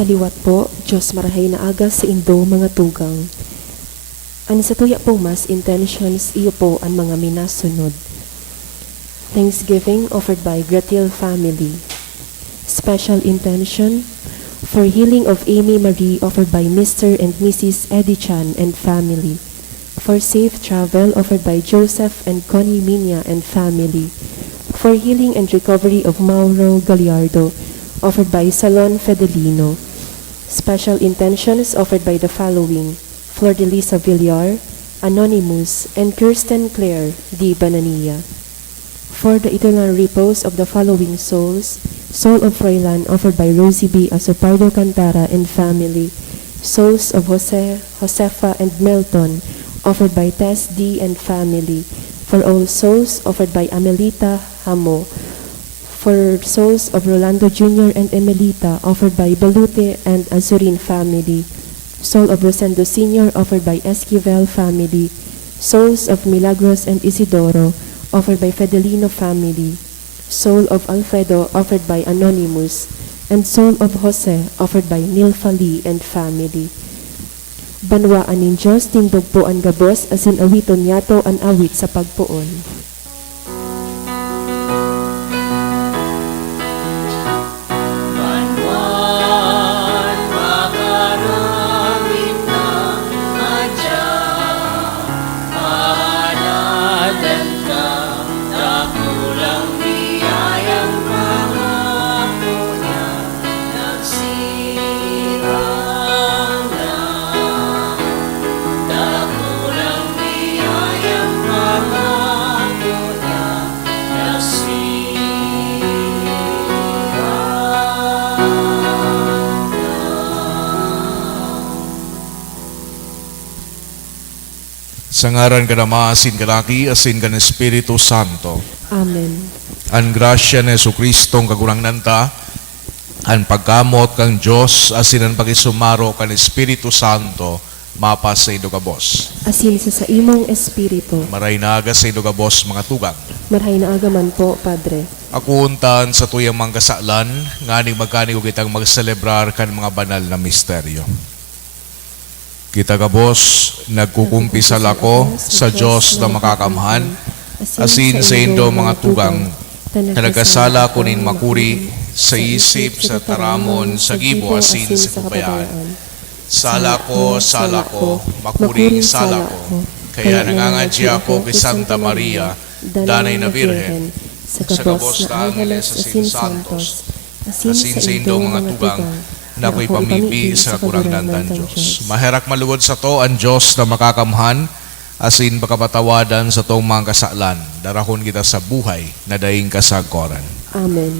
Sa liwat po, Diyos marahay na aga sa indo mga tugang. Ani sa tuya pong mas intentions, iyo po ang mga minasunod. Thanksgiving offered by Gratil family. Special intention for healing of Amy Marie offered by Mr. and Mrs. Eddie Chan and family. For safe travel offered by Joseph and Connie Minya and family. For healing and recovery of Mauro Gallardo offered by Salon Fedelino. Special intentions offered by the following: Flor de Lisa Villar, Anonymous, and Kirsten Claire D. Banania. For the eternal repose of the following souls: Soul of Froilan offered by Rosie B. Asopardo Cantara and family. Souls of Jose, Josefa, and Melton offered by Tess D. and family. For all souls offered by Amelita Hamo. For souls of Rolando Jr. and Emelita offered by Balute and Azurin family. Soul of Rosendo Sr. offered by Esquivel family. Souls of Milagros and Isidoro offered by Fedelino family. Soul of Alfredo offered by Anonymous. And soul of Jose offered by Nilfa Lee and family. Banwaan nin Diyos, tindog po ang gabos, asin awiton yato ang awit sa pagpuon. Sa ngaran ka na maasin kalaki, asin ka ng Espiritu Santo. Amen. Ang grasya ni Jesucristo ang kagurang nanta, ang pagkamot kang Diyos, asin ang pakisumaro kang Espiritu Santo, mapas sa idogabos. Asin sa imong espiritu. Maray na aga sa idogabos mga tugang. Marhay na agaman po, Padre. Ako untan sa tuyang mga kasalan, nganing magkanig ko kitang magselebrar kan mga banal na misteryo. Kita kabos, nagkukumpisal ako sa Diyos na makakamhan, asin sa indo mga tugang, na nagkasala ko nin makuri sa isip, sa taramon, sa gibo, asin sa kabayaan. Sala ko, makuring sala ko, kaya nangangadya ako kay Santa Maria, Danay na Birhen, sa kabos na Angeles, asin Santos, asin sa indo mga tugang, na ako'y pamibi sa kurangnan ng Diyos. Maherak malugod sa to ang Diyos na makakamhan, asin pakapatawadan sa tong mga kasalan. Darahon kita sa buhay na daing kasagkoran. Amen.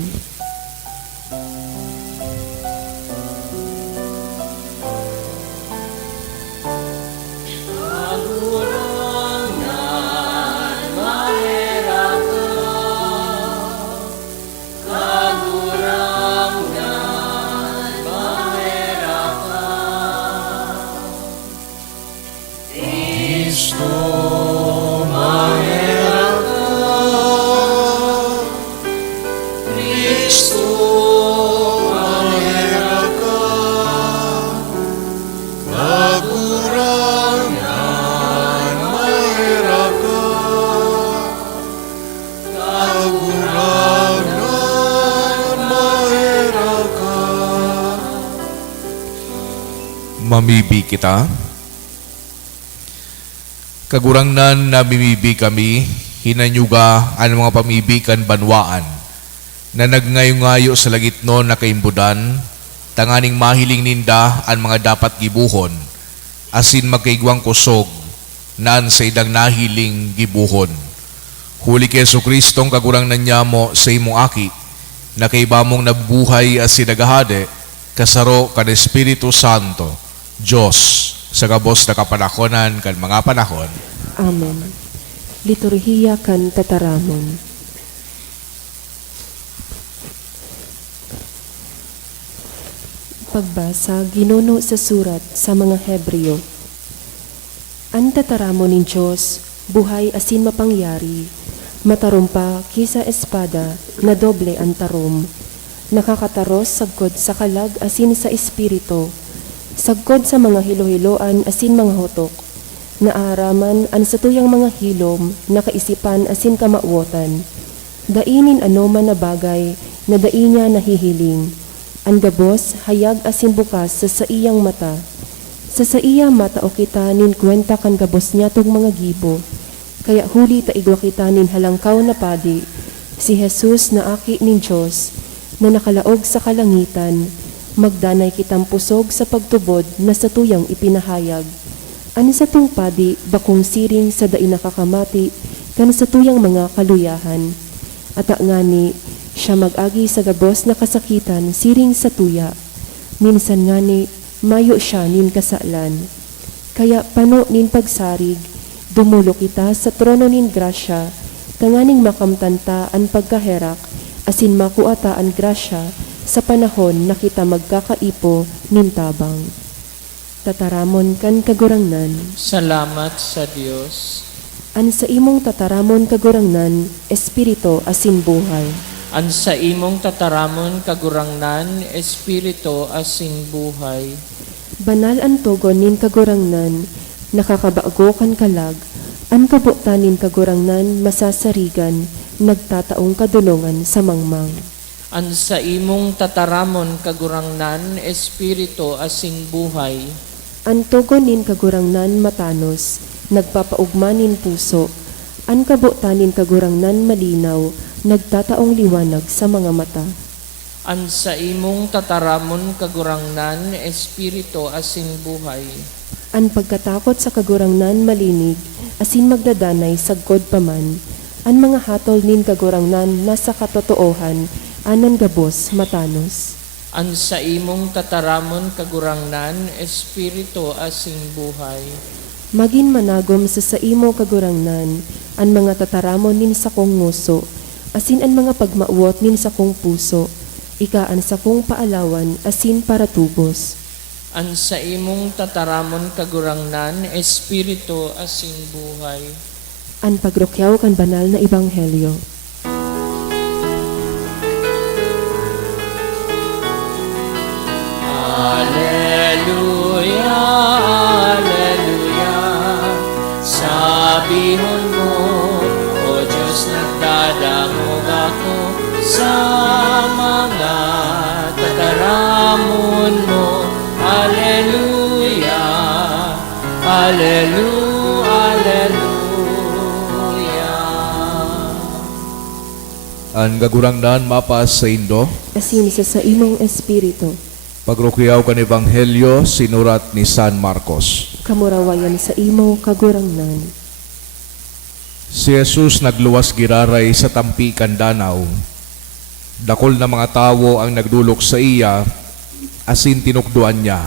Mamibi kita. Kagurangnan na mimibi kami, hinanyuga ang mga pamibikan banwaan, na nagngayo-ngayo sa lagitno na kaimbudan, tanganing mahiling ninda ang mga dapat gibuhon, asin magkaigwang kusog, naan sa idang nahiling gibuhon. Huli kay Jesucristong kagurangnan niya mo sa imong aki, na kaibamong nabuhay as sinagahade, kasaro kan Espiritu Santo, Diyos, sa kabos na kapanahonan kan mga panahon. Amen. Liturhiya kan tataramon. Pagbasa ginuno sa surat sa mga Hebreo. Ang tataramon ng Diyos, buhay asin mapangyari, matarumpa kisa espada na doble ang tarom, nakakataros sagkod sa kalag asin sa espiritu, sagkod sa mga hilo-hiloan asin mga hotok, naaraman an sa tuyang mga hilom, nakaisipan asin kamauotan, dainin ano man na bagay, na dai niya nahihiling, ang gabos hayag asin bukas sa iyang mata, sa iya mata o kita nin kwenta kan gabos niya tong mga gibo, kaya huli taigwa kita nin halangkaw na padi, si Jesus na aki nin Diyos, na nakalaog sa kalangitan, magdanay kitang pusog sa pagtubod na sa tuyang ipinahayag. Ani sa tung padi, bakong siring sa dai nakakamati, kan sa tuyang mga kaluyahan. At ngani, siya mag-agi sa gabos na kasakitan, siring sa tuya. Minsan ngani, mayo siya nin kasalan. Kaya pano nin pagsarig, dumulo kita sa trono nin grasya, tanganing makamtanta ang pagkaherak, asin makuata ang grasya sa panahon na kita magkakaipo nin tabang. Tataramon kan kagurangnan, Salamat sa Dios. an sa imong tataramon kagurangnan, espiritu asin buhay. An sa imong tataramon kagurangnan, espiritu asin buhay. Banal ang togon nin kagurangnan, nakakabago kan kalag, an kabutan nin kagurangnan masasarigan, nagtataong kadulungan sa mangmang. An sa imong tataramon kagurangnan, espiritu asin buhay. An togon nin kagurangnan matanos, nagpapaugma nin puso, an kabutan nin kagurangnan malinaw, nagtataong liwanag sa mga mata. An sa imong tataramon kagurangnan, espiritu asin buhay. An pagkatakot sa kagurangnan malinig, asin magdadanay sagkod paman, an mga hatol nin kagurangnan nasa katotoohan, anan gabos matanos. An sa imong tataramon kagurangnan, espiritu asin buhay. Magin managom sa imo kagurangnan, an mga tataramon nin sa kong nguso, asin an mga pagmauot nin sa kong puso, ikaan sa kong paalawan, asin para tubos. An sa imong tataramon kagurangnan, espiritu asin buhay. An pagrukyaw kan banal na ebanghelyo. Alleluia, alleluia. Sabihon mo, O Diyos, nagdadangog ako sa mga tataramon mo. Alleluia, alleluia, alleluia. Ang gagurangnan mapas sa Indo, Asin sa imong espiritu, pagrukyaw kan Ebanghelyo sinurat ni San Marcos. kamurawayan sa imo kagurangnan. Si Jesus nagluwas giraray sa tampikan danaw. Dakol na mga tawo ang nagdulok sa iya, asin tinukduan niya.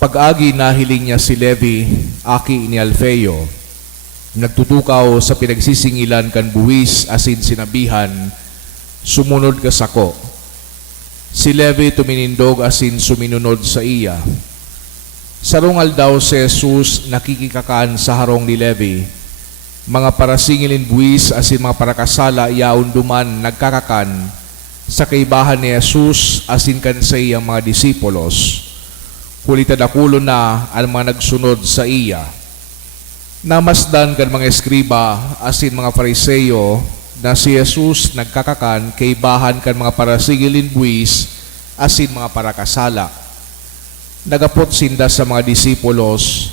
Pag-agi nahiling niya si Levi, aki ni Alfeo. Nagtutukaw sa pinagsisingilan kan buwis asin sinabihan, sumunod ka sako. Si Levi tuminindog asin suminunod sa iya. Sarungal daw si Jesus nakikikakaan sa harong ni Levi. Mga parasingilin buwis asin mga parakasala yaon duman nagkakakan sa kaibahan ni Jesus asin kan sa iyang mga disipulos. Hulitadakulo na ang mga nagsunod sa iya. Namasdan kan mga eskriba asin mga fariseyo na si Jesus nagkakakan kay bahan kan mga parasigilin buwis asin mga parakasala. Nagapot sinda sa mga disipulos,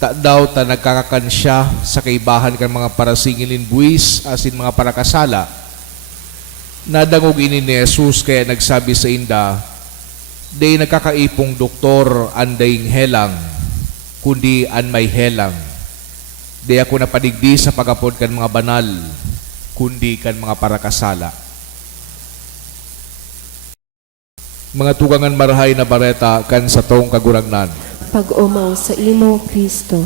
daw ta nagkakakan siya sa kaibahan kan mga parasigilin buwis asin mga parakasala. Nadangog ini ni Jesus kaya nagsabi sa inda, day nagkakaipong doktor andaing helang, kundi an may helang. Day ako napadigdi sa pagapod kan mga banal, kundi kan mga parakasala. Mga tugangan marahay na bareta kan sa tong kagurangnan. Pag-umaw sa imo, Kristo.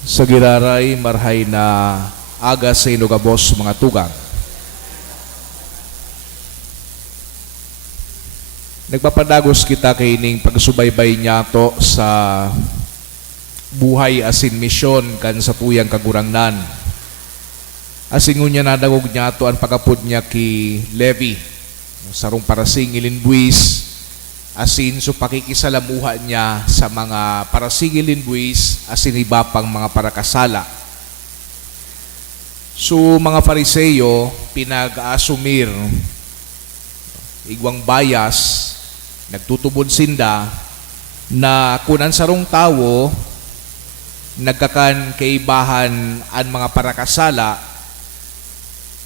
Sa giraray marahay na aga sa inugabos mga tugang. Nagpapadagos kita kay ning pagsubaybay niya to sa buhay asin misyon kan sa tuyang kagurangnan. Asin ngunya nadagog niya to ang pagapod niya ki Levi. Sarong parasingilin buwis. Asin so pakikisalamuha niya sa mga parasingilin buwis asin iba pang mga parakasala. So mga Fariseyo pinag-asumir igwang bias nagtutubod sinda na kunan sarong tawo nagkakan kaibahan ang mga parakasala,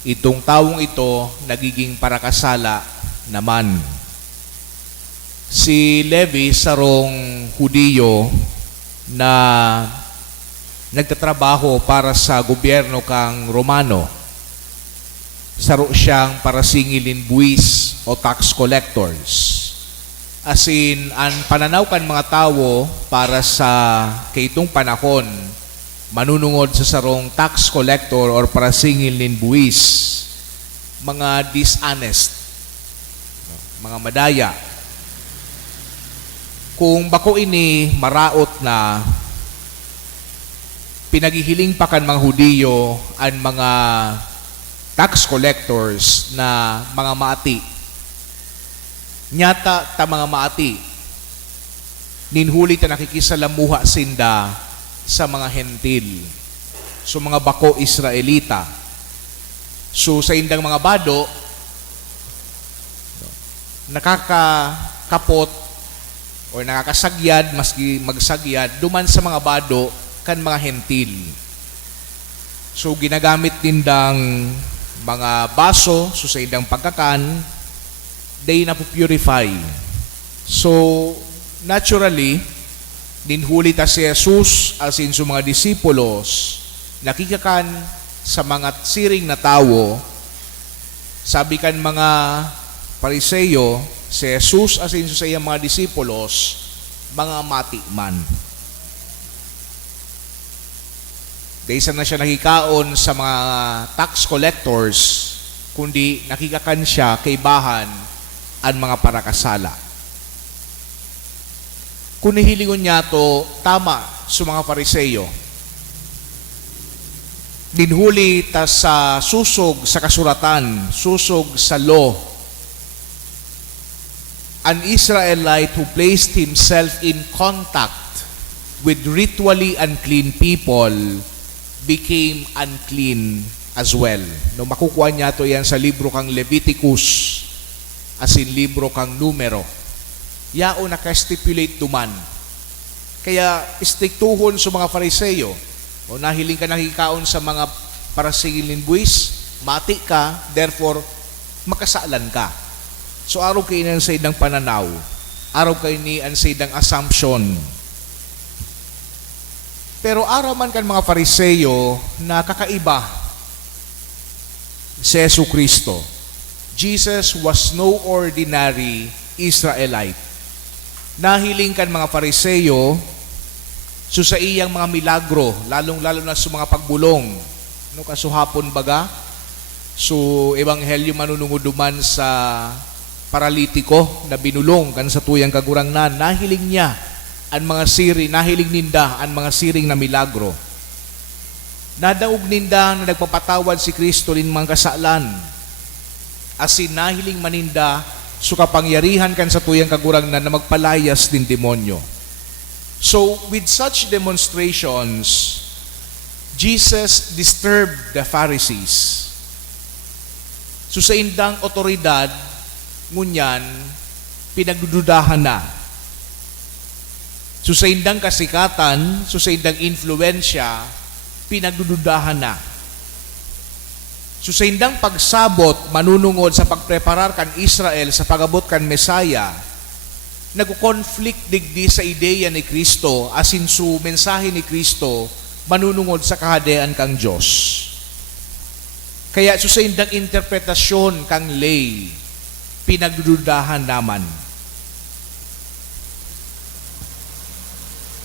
itong tawong ito nagiging parakasala naman. Si Levi sarong Hudiyo na nagtatrabaho para sa gobyerno kang Romano. Saro siyang parasingilin buwis o tax collectors. As in, ang pananaw kan mga tao para sa kaitong panahon, manunungod sa sarong tax collector or parasingilin buwis, mga dishonest, mga madaya. Kung bako ini maraot na pinagihiling pa kan mga Hudiyo ang mga tax collectors na mga maati. Nyata ta mga maati. Ninhuli ta nakikisalamuha sinda sa mga hentil. So mga bako Israelita. So sa indang mga bado, nakakakapot o nakakasagyad, maski magsagyad, duman sa mga bado kan mga hentil. So ginagamit din dang mga baso, so sa indang pagkakan, they na purify. So naturally, ninhuli ta si Jesus as in sa mga disipulos, nakikakan sa mga siring na tao, sabi kan mga Pariseyo, si Jesus as in sa iyang mga disipulos, mga mati man. Daysa na siya nakikaon sa mga tax collectors, kundi nakikakan siya kay bahan ang mga parakasala. Kung nihilingon niya to, tama sa mga Pariseyo. Dinhuli ta sa susog sa kasuratan, susog sa law. An Israelite who placed himself in contact with ritually unclean people became unclean as well. No, makukuha niya to yan sa libro kang Leviticus, as in libro kang Numero. Yao naka-stipulate duman. Kaya istiktuhon sa mga Fariseyo, o nahiling ka nakikaon sa mga parasingilin buwis, mati ka, therefore makasalan ka. So araw kayo ng sa idang pananaw, araw kayo ni ang sa idang assumption. Pero araw man kan mga Fariseyo na kakaiba si Jesu Kristo. Jesus was no ordinary Israelite. Nahiling kan mga Fariseyo so sa iyang mga milagro, lalong-lalo na sa mga pagbulong. No, kasuhapon baga, so ebanghelyo manunungod duman sa paralitiko na binulong kan sa tuyang kagurangnan, nahiling niya ang mga siri, nahiling ninda ang mga siring na milagro. Nadaog ninda na nagpapatawad si Kristo lin mga kasalan. Asin nahiling maninda so kapangyarihan kan sa tuyang kagurangnan na magpalayas din demonyo. So with such demonstrations, Jesus disturbed the Pharisees. So sa indang otoridad, ngunyan, pinagdududahan na. So sa indang kasikatan, so sa indang influensya, pinagdududahan na. So sa indang pagsabot, manunungod sa pagpreparar kan Israel sa pagabot kan Mesaya, nagko-conflict digdi sa ideya ni Kristo, asin su mensahe ni Kristo, manunungod sa kahadian kang Diyos. Kaya so sa indang interpretasyon kang lay, pinagdududahan naman.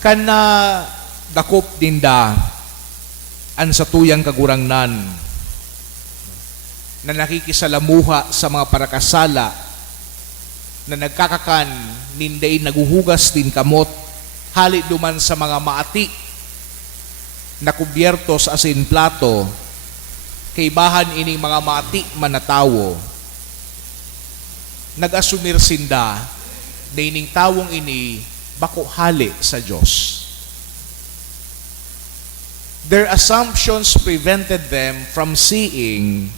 Kana dakop dinda an sa tuyang kagurangnan na nakikisalamuha sa mga parakasala na nagkakakan ninday naguhugas din kamot hali duman sa mga maati na kubyertos asin plato kay bahan ining mga mati manatawo, nag-asumir sinda na ining tawong ini bako hali sa Diyos. Their assumptions prevented them from seeing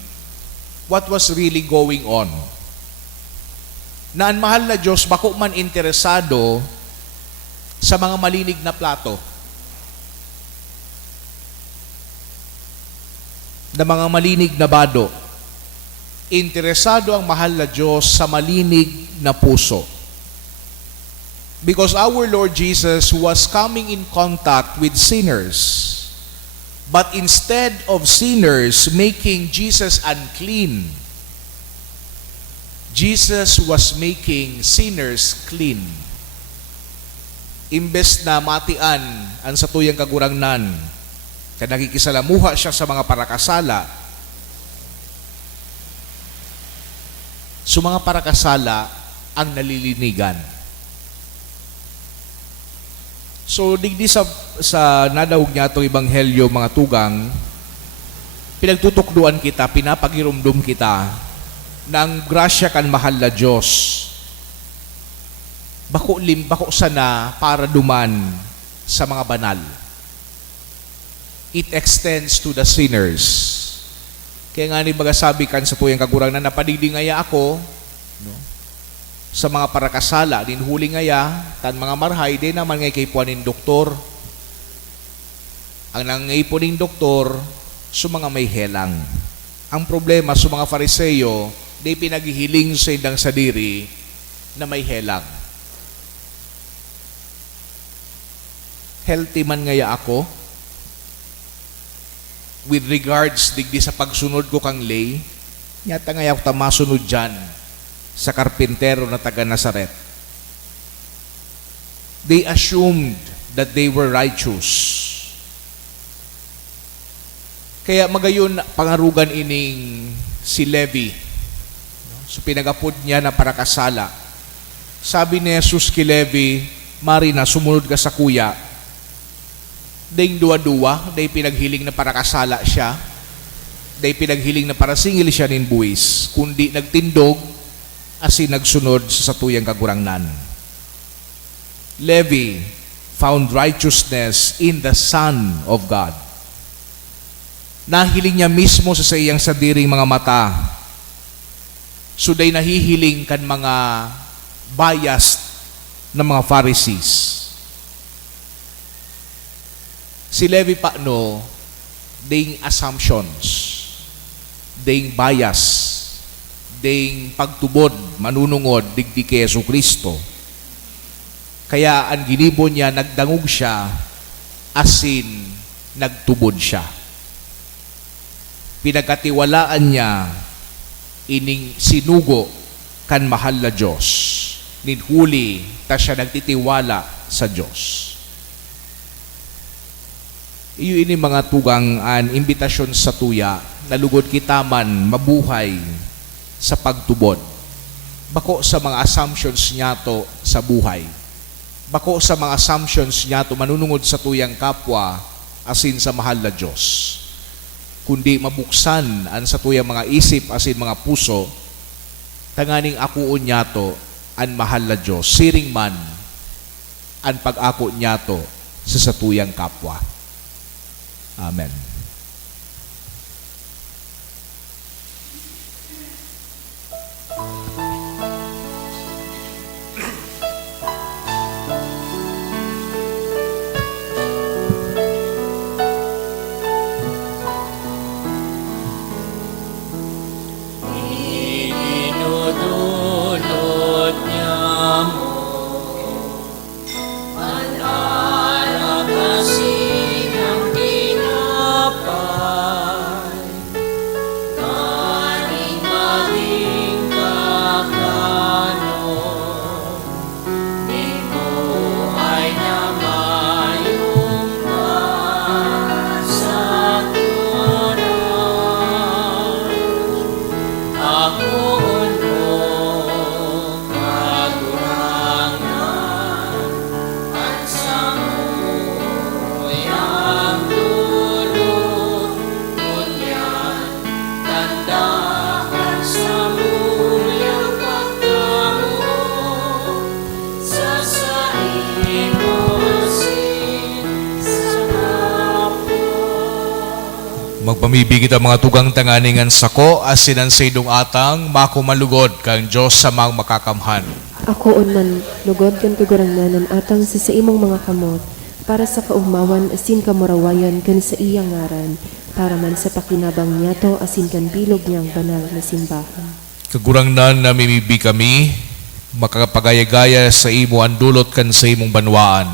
what was really going on. Na ang mahal na Diyos bako man interesado sa mga malinig na plato, na mga malinig na bado. Interesado ang mahal na Diyos sa malinig na puso. Because our Lord Jesus was coming in contact with sinners. But instead of sinners making Jesus unclean, Jesus was making sinners clean. Imbes na matian ang satuyang kagurangnan, kaya nakikisalamuha siya sa mga parakasala, so mga parakasala ang nalilinigan. So, digdi sa nadawog niya itong Ebanghelyo, mga tugang, pinagtutukduan kita, pinapagirumdum kita, ng grasya kan mahal na Diyos. Bako sana para duman sa mga banal. It extends to the sinners. Kaya nga ni magasabi kan sa tuyang kagurang na napadigdingaya ako, no? Sa mga parakasala, din huli ngaya, tan mga marhay, din naman ngay kay puanin doktor. Ang nangipuning doktor, sa mga may helang. Ang problema sa mga Fariseyo, di pinaghihiling sa indang sadiri na may helang. Healthy man ngaya ako, with regards digdi sa pagsunod ko kang lay, yata ngaya ako masunod dyan sa karpintero na taga Nazaret. They assumed that they were righteous. Kaya magayon pangarugan ining si Levi. So pinagapod niya na parakasala. Sabi ni Jesus kay Levi, mari na sumunod ka sa kuya. Dahing duwa-duwa, dahing pinaghiling na parakasala siya, dahing pinaghiling na parasingil siya nin buwis, kundi nagtindog, asin nagsunod sa satuyang kagurangnan. Levi found righteousness in the Son of God. Nahiling niya mismo sa iyang sadiring mga mata. So day nahihiling kan mga biased na mga Pharisees. Si Levi paano, ding assumptions, ding bias, ding pagtubod, manunungod, digdi kay Yesu Kristo. Kaya ang ginibo niya, nagdangog siya, asin nagtubod siya. Pinagkatiwalaan niya, ining sinugo kan mahal na Diyos. Ninhuli, ta siya nagtitiwala sa Diyos. Iyo ini mga tugang an imbitasyon sa tuya, nalugod kita man mabuhay sa pagtubod. Bako sa mga assumptions niya to sa buhay. Bako sa mga assumptions niya to manunungod sa tuyang kapwa asin sa mahal na Diyos. Kundi mabuksan an sa tuyang mga isip asin mga puso, tanganing akuon niya to an mahal na Diyos. Siring man an pag-ako niya to sa tuyang kapwa. Amen. Inudulot niya mo ang anak kasi ng ginagawa. Pagpamibigit ang mga tugang tanganingan sako, asin ang saydong atang, makumalugod kang Diyos sa mga makakamhan. Ako man lugod kan kagurangnanan atang sa imong mga kamot, para sa kaumawan asin kamurawayan kan sa iyang ngaran, para man sa pakinabang niyato asin kan bilog niyang banal na simbahan. Kagurangnan na mimibi kami, makapagayagaya sa imo ang dulot kan sa imong banwaan.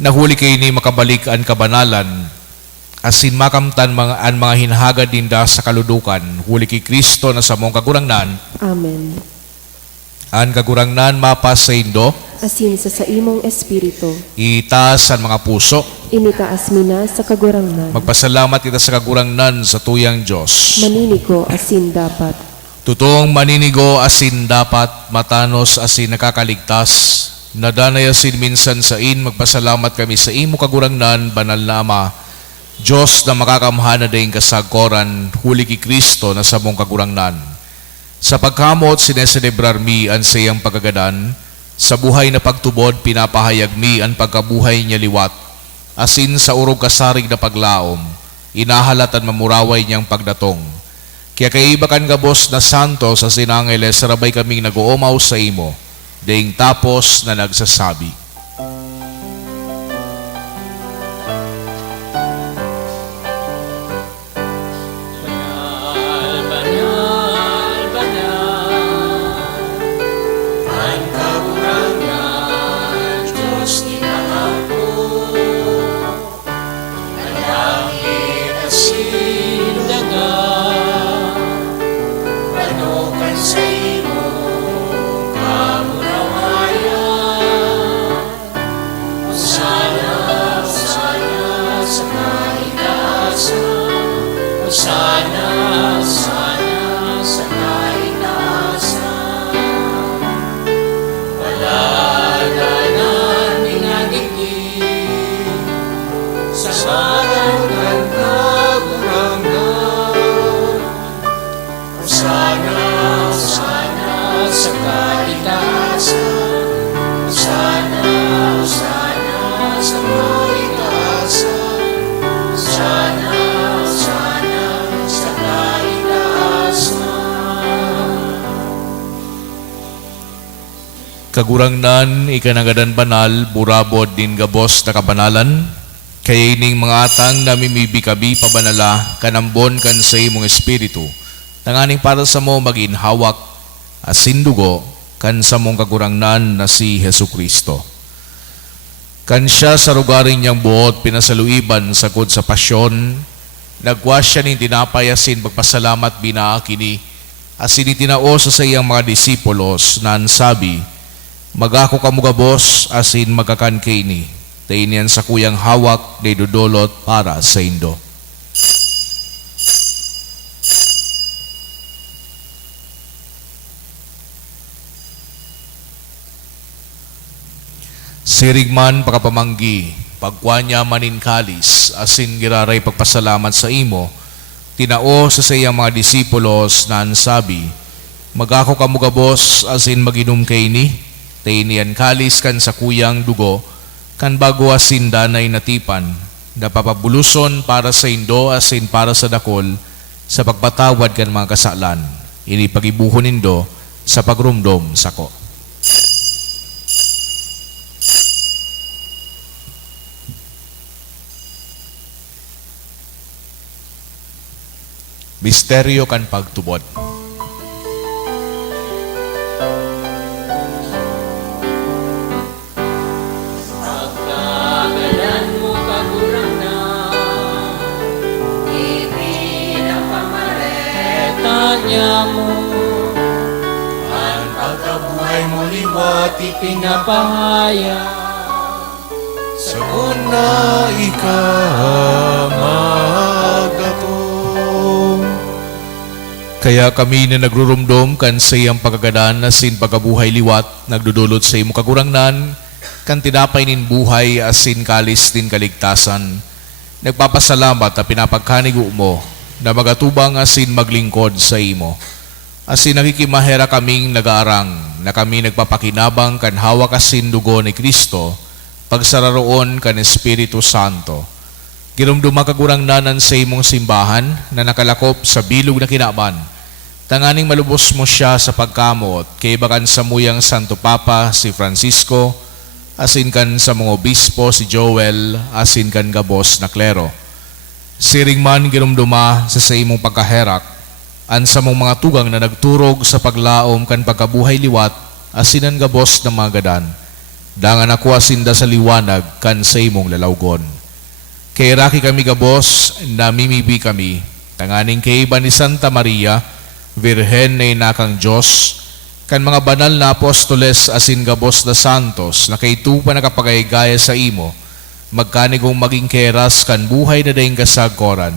Nahuli kay ni makabalik ang kabanalan, asin makamtan ang mga hinahagad dinda sa kaludukan, huli kay Kristo na sa mong kagurangnan, Amen. ang kagurangnan mapas sa indo, Asin sa imong espiritu, itaas ang mga puso, initaas mi na sa kagurangnan. magpasalamat kita sa kagurangnan sa tuyang Diyos. Maninigo asin dapat. Totoong maninigo asin dapat, matanos asin nakakaligtas. Nadanay asin minsan sa in, magpasalamat kami sa imo kagurangnan, banal na Ama, Diyos na makakamhana dayong kasagkoran, huli ki Kristo na sa mong kagurangnan. Sa pagkamot, sineselebrar mi ang sayang pagagadan, sa buhay na pagtubod, pinapahayag mi ang pagkabuhay niya liwat, asin sa urog kasarig na paglaom, inahalatan mamuraway niyang pagdatong. Kaya kaibakan gabos na santo sa sinangeles, sarabay kaming nag-uumaw sa imo, daing tapos na nagsasabi. Banal, banal, banal, ang kaburangan, Diyos ni Apo, ang langit at sindaga, panokan sa imo, kamurawayan, Hosana, Hosana sa kaitaasan, Hosana, Hosana sa kaitaasan. Paladanan ninagiging sa ngalan ng kagurangan. Hosana, Hosana sa kaitaasan. Hosana, Hosana sa kaitaasan. Hosana, Hosana sa kaitaasan. Kagurangnan, ikanagadan banal, burabod din gabos na kabanalan, kaya ining mga atang namimibikabi pabanala, kanambon kan sa imong espiritu, tanganing para sa mo maging hawak, asin dugo, kan sa mong kagurangnan na si Hesu Kristo. Kan siya sa rugaring niyang buot, pinasaluiban sagod sa pasyon, nagwas siya ni tinapay asin pagpasalamat binaakini, asin itinao sa iyang mga disipulos na ansabi, magako kamugabos asin magakan kini, tainian sa kuyang hawak na idudulot para sa indo. Sirigman pakapamanggi, pagkwanya manin kalis, asin giraray pagpasalamat sa imo, tinao sa iyang mga disipulos na ansabi, magako kamugabos asin maginom kay ni, tainian kalis kan sa kuyang dugo, kan bago asin danay natipan, napapabuluson para sa indo asin para sa dakol, sa pagpatawad kan mga kasalan, ini pagibuhon nindo sa pagrumdom sako. Misteryo kan pagtubod. Pagkagalan mo kagurangnan, ipinapamareta niya mo. Ang pagkabuhay mo liwat ipinapahaya. Sa una ikamagato. Kaya kami na nagrurumdom kan sa iyang pagkagadan na sin pagabuhay liwat, nagdudulot sa imo kagurangnan, kan tinapay nin buhay asin kalis din kaligtasan. Nagpapasalamat na pinapagkanigo mo na magatubang asin maglingkod sa imo. Asin nakikimahera kaming nagaarang na kami nagpapakinabang kan hawak asin dugo ni Kristo, pagsararoon kan Espiritu Santo. Ginumduma kagurang nanan sa imong simbahan na nakalakop sa bilog na kinaban. Tanganing malubos mo siya sa pagkamot, kay bakan sa muyang Santo Papa si Francisco, asin kan sa mga obispo si Joel, asin kan gabos na klero. Siring man ginumduma sa imong pagkaherak, an sa mong mga tugang na nagturog sa paglaom kan pagkabuhay liwat, asinan gabos na mga gadan. Dangan ako asinda sa liwanag kan sa imong lalawgon. Kay raki kami gabos, namimibi kami, tanganing kay iba ni Santa Maria, Virhen na inakang Diyos, kan mga banal na apostoles asin gabos na santos na kay tupa nakapagaygaya sa imo, magkanigong maging keras kan buhay na daing kasagkoran,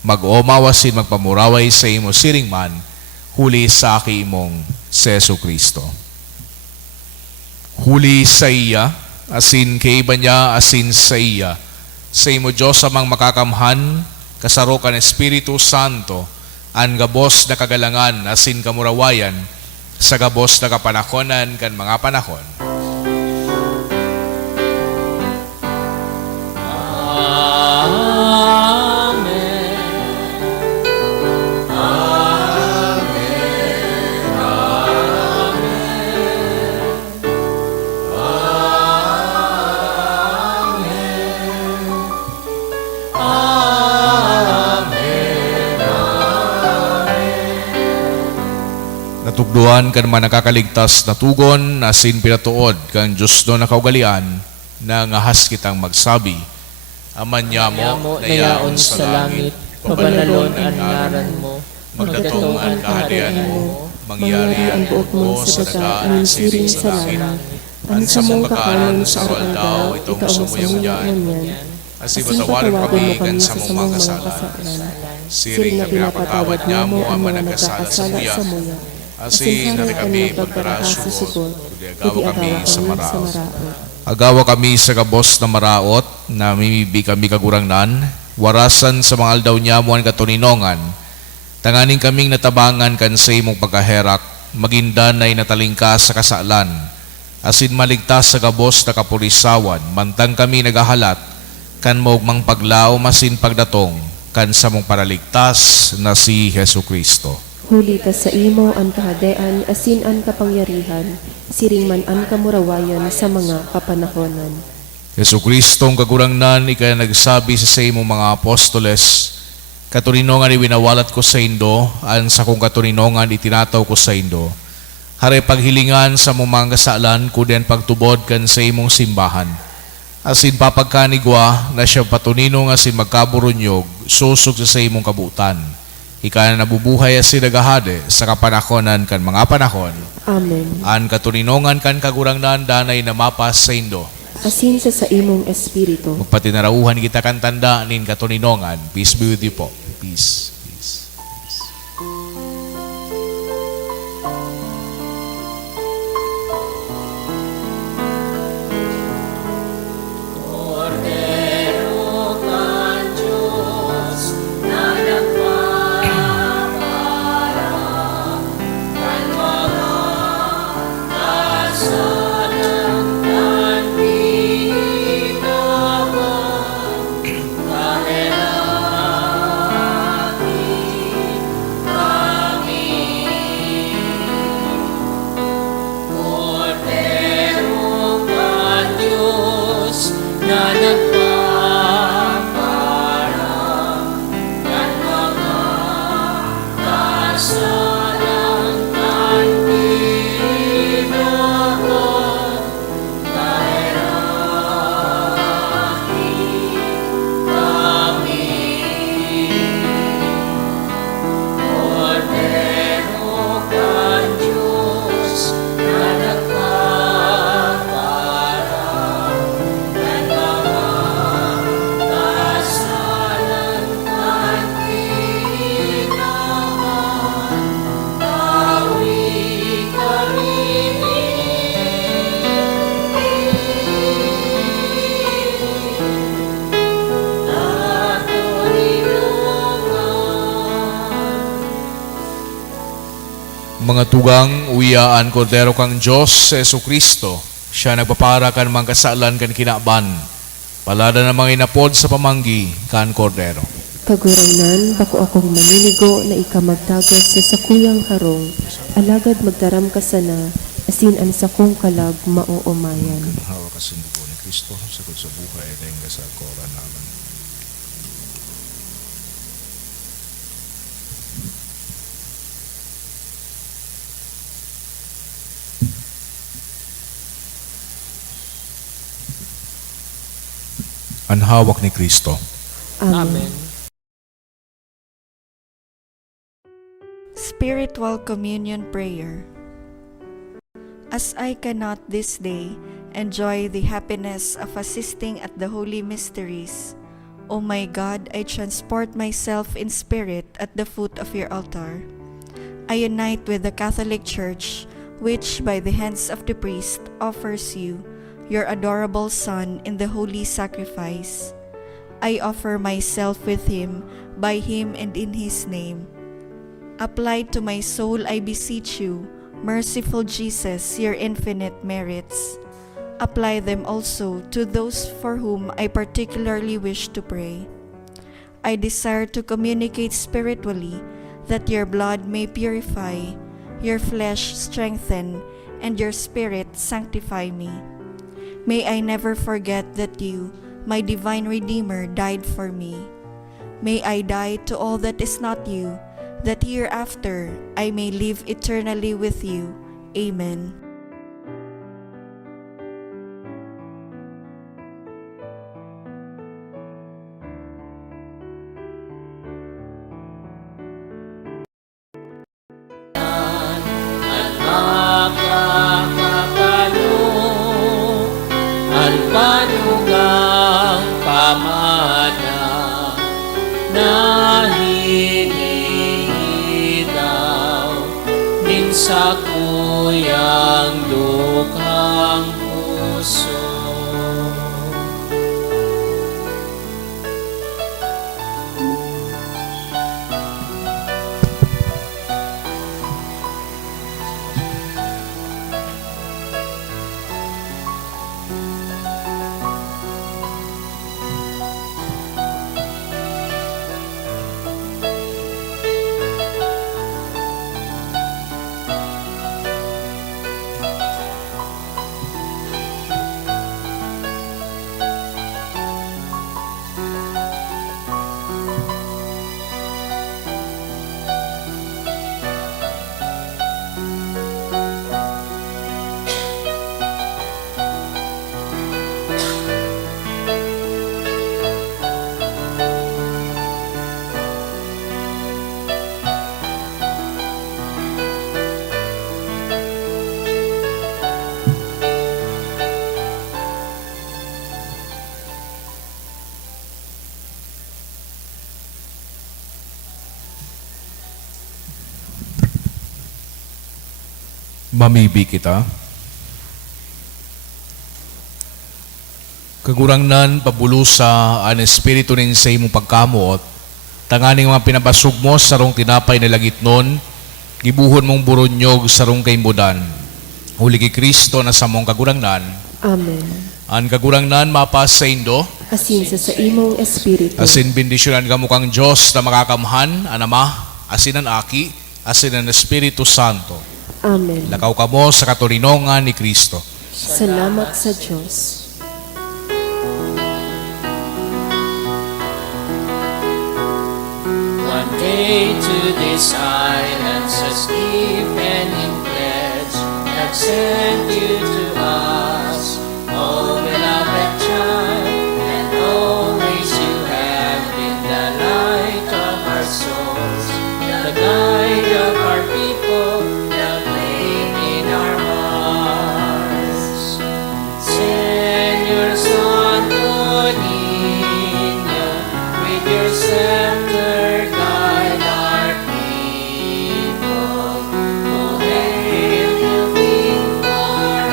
mag-omawasin magpamuraway sa imo siring man, huli sa aki imong Seso Kristo. Huli sa iya, asin kay iba niya, asin sa iya, sa imo Diyos amang makakamhan, kasaro kan Espiritu Santo, an gabos na kagalangan asin kamurawayan sa gabos na kapanakonan kan mga panahon. Natugduan kan man nakakaligtas na tugon, asin pinatuod kan Diyos no nakaugalian, na ngahas kitang magsabi, Aman niya mo, nayaon sa langit, pabanalon ang ngaran mo, magdatong ang kaharian mo, mangyari ang buok mo sa dagaan, siring sa langit. Ang sa mong kakanan sa araw-daw, itong sumuyong niyan, asin patawaran kami kan sa mong mga kasalan. Siring na pinapatawad niya mo ang mga nagkasala sa muya, asin na kami magparasugod, agawa kami sa maraot. Agawa kami sa gabos na maraot, na mimibi kami kagurangnan, warasan sa mga aldaw niya mo ang katuninongan, tanganing kaming natabangan kan sa imong pagkaherak, magindan ay natalingka sa kasalan, asin maligtas sa gabos na kapulisawan, mantang kami nagahalat, kan mogmang paglaom asin pagdatong, kan sa mong paraligtas na si Hesu Kristo. Huli ta sa imo ang kahadean, asin ang kapangyarihan, siring man ang kamurawayan sa mga kapanahonan. Yesu Kristong kagurangnan, ikaya nagsabi sa imong mga apostoles, katuninongan iwinawalat ko sa indo, an sa kong katuninongan itinataw ko sa indo. Hare paghilingan sa mong mga kasalan, kuden pagtubod kan sa imong simbahan. Asin papagkanigwa na siya patuninong asin magkaburunyog, susog sa imong kabutan. Ika na nabubuhay asin nagahade sa kapanahonan kan mga panahon. Amen. An katuninongan kan kagurangnan danay na mapas sa indo. Asin sa imong espiritu. Magpatinarauhan kita kan tanda nin katuninongan. Peace be with you po. Peace. Peace. Mga tugang, uyaan Kordero kang Diyos, Yesu Kristo, siya nagpapara kan mga kasalan kan kinaban, Palada na mga inapod sa pamanggi, kan kordero. Kagurangnan, bako akong maninigo na ikamagtagos sa sakuyang harong, alagad magdaram ka sana, asin ang sakong kalag mauumayan. Hawa ka sindugo ni Kristo, sagot sa buhay, dahil ka sa kora naman. Ang hawak ni Kristo. Amen. Amen. Spiritual Communion Prayer. As I cannot this day enjoy the happiness of assisting at the holy mysteries, O my God, I transport myself in spirit at the foot of your altar. I unite with the Catholic Church, which by the hands of the priest offers you your adorable Son in the holy sacrifice. I offer myself with him, by him and in his name. Apply to my soul, I beseech you, merciful Jesus, your infinite merits. Apply them also to those for whom I particularly wish to pray. I desire to communicate spiritually, that your blood may purify, your flesh strengthen, and your spirit sanctify me. May I never forget that you, my divine Redeemer, died for me. May I die to all that is not you, that hereafter I may live eternally with you. Amen. At makakapalo ang panugang pamana na hinihitaw din sa kuyang dukhang puso. Mamibi kita. Kagurangnan pabulusa ang espiritu nin sa imong pagkamot, tanganing mga pinabasog mo sarong tinapay na lagit nun, gibuhon mong buronyog sarong kaimbudan. Huli kay Kristo na sa mong kagurangnan, Amen. ang kagurangnan mapas sa indo, Asin sa imong espiritu. asin bendisyonan ka mukang Diyos na makakamhan, ang Ama, asin ang Aki, asin ang Espiritu Santo. Amen. Lakaw ka mo sa katulinongan ni Kristo. Salamat sa Diyos. One day to this island, as gift and in pledge, have sent you to us, oh beloved child, and always you have been the light of our souls, the guide of our people, the flame in our hearts. Señor Santo Niño, with your scepter guide our people. Oh, hail the King forever.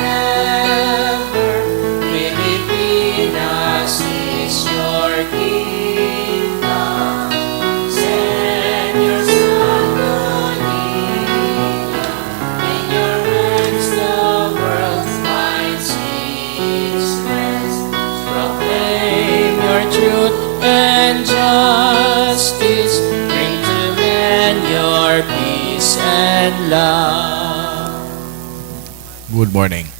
our peace and love. Good morning.